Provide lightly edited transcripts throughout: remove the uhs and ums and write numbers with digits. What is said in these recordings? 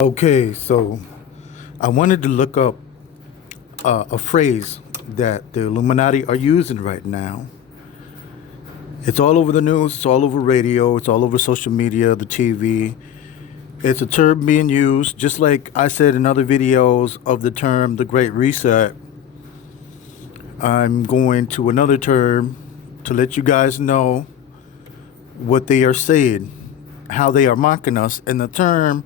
Okay, so I wanted to look up a phrase that the Illuminati are using right now. It's all over the news, it's all over radio, it's all over social media, the TV. It's a term being used, just like I said in other videos of the term the Great Reset. I'm going to another term to let you guys know what they are saying, how they are mocking us, and the term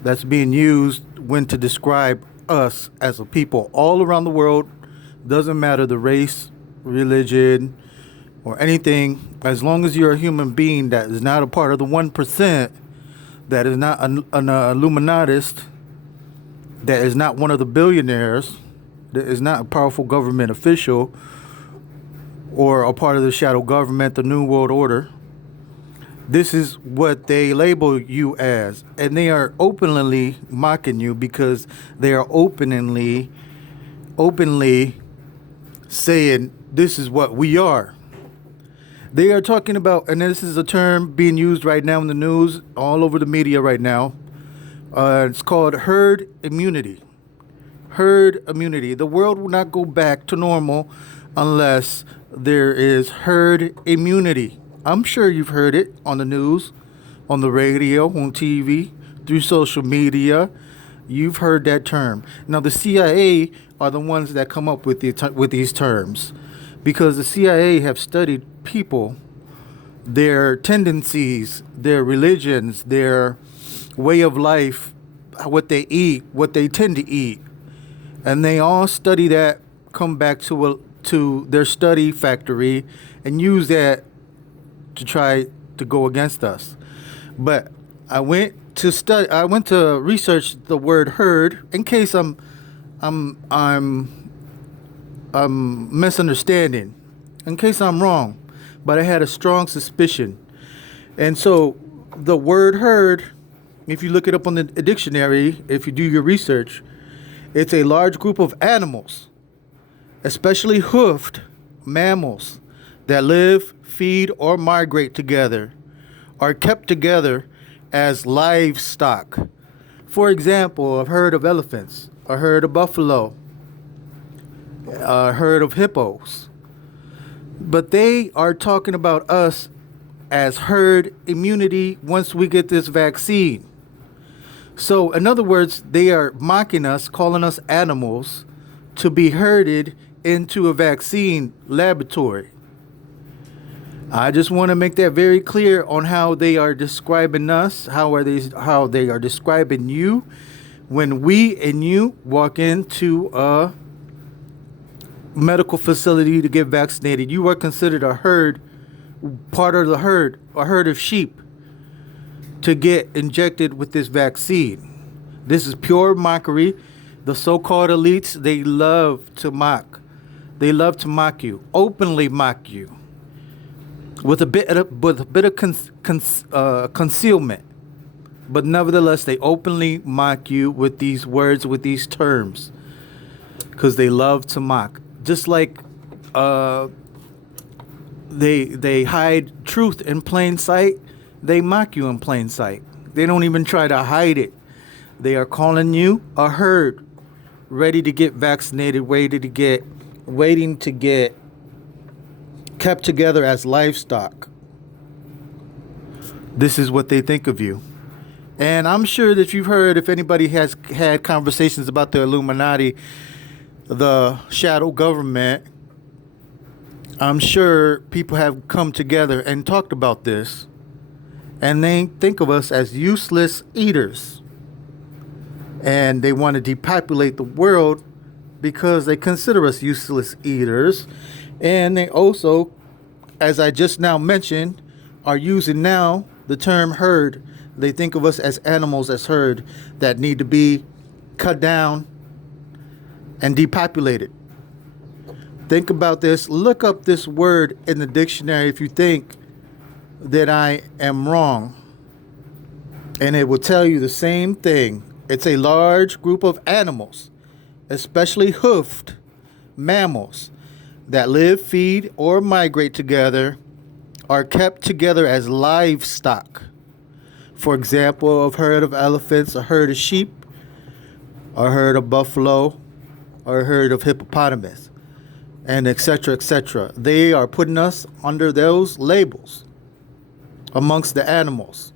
that's being used when to describe us as a people all around the world. Doesn't matter the race, religion, or anything, as long as you're a human being that is not a part of the 1%, that is not an Illuminatist, that is not one of the billionaires, that is not a powerful government official, or a part of the shadow government, the New World Order. This is what they label you as, and they are openly mocking you because they are openly saying this is what we are. They are talking about, and this is a term being used right now in the news, all over the media right now. It's called herd immunity. Herd immunity. The world will not go back to normal unless there is herd immunity. I'm sure you've heard it on the news, on the radio, on TV, through social media. You've heard that term. Now, the CIA are the ones that come up with these terms, because the CIA have studied people, their tendencies, their religions, their way of life, what they eat, what they tend to eat, and they all study that, come back to their study factory, and use that to try to go against us. But I went to research the word herd in case I'm misunderstanding, in case I'm wrong, but I had a strong suspicion. And so the word herd, if you look it up on the dictionary, if you do your research, it's a large group of animals, especially hoofed mammals, that live, feed, or migrate together, are kept together as livestock. For example, a herd of elephants, a herd of buffalo, a herd of hippos. But they are talking about us as herd immunity once we get this vaccine. So, in other words, they are mocking us, calling us animals to be herded into a vaccine laboratory. I just want to make that very clear on how they are describing us, how they are describing you. When we and you walk into a medical facility to get vaccinated, you are considered a herd, part of the herd, a herd of sheep, to get injected with this vaccine. This is pure mockery. The so-called elites, they love to mock. They love to mock you, openly mock you, with a bit of concealment. But nevertheless, they openly mock you with these words, with these terms, because they love to mock. Just like they hide truth in plain sight, they mock you in plain sight. They don't even try to hide it. They are calling you a herd, ready to get vaccinated, waiting to get kept together as livestock. This is what they think of you. And I'm sure that you've heard, if anybody has had conversations about the Illuminati, the shadow government, I'm sure people have come together and talked about this. And they think of us as useless eaters. And they want to depopulate the world because they consider us useless eaters. And they also, as I just now mentioned, are using now the term herd. They think of us as animals, as herd, that need to be cut down and depopulated. Think about this. Look up this word in the dictionary if you think that I am wrong. And it will tell you the same thing. It's a large group of animals, especially hoofed mammals, that live, feed, or migrate together, are kept together as livestock. For example, a herd of elephants, a herd of sheep, a herd of buffalo, or a herd of hippopotamus, and etc., etc. They are putting us under those labels amongst the animals.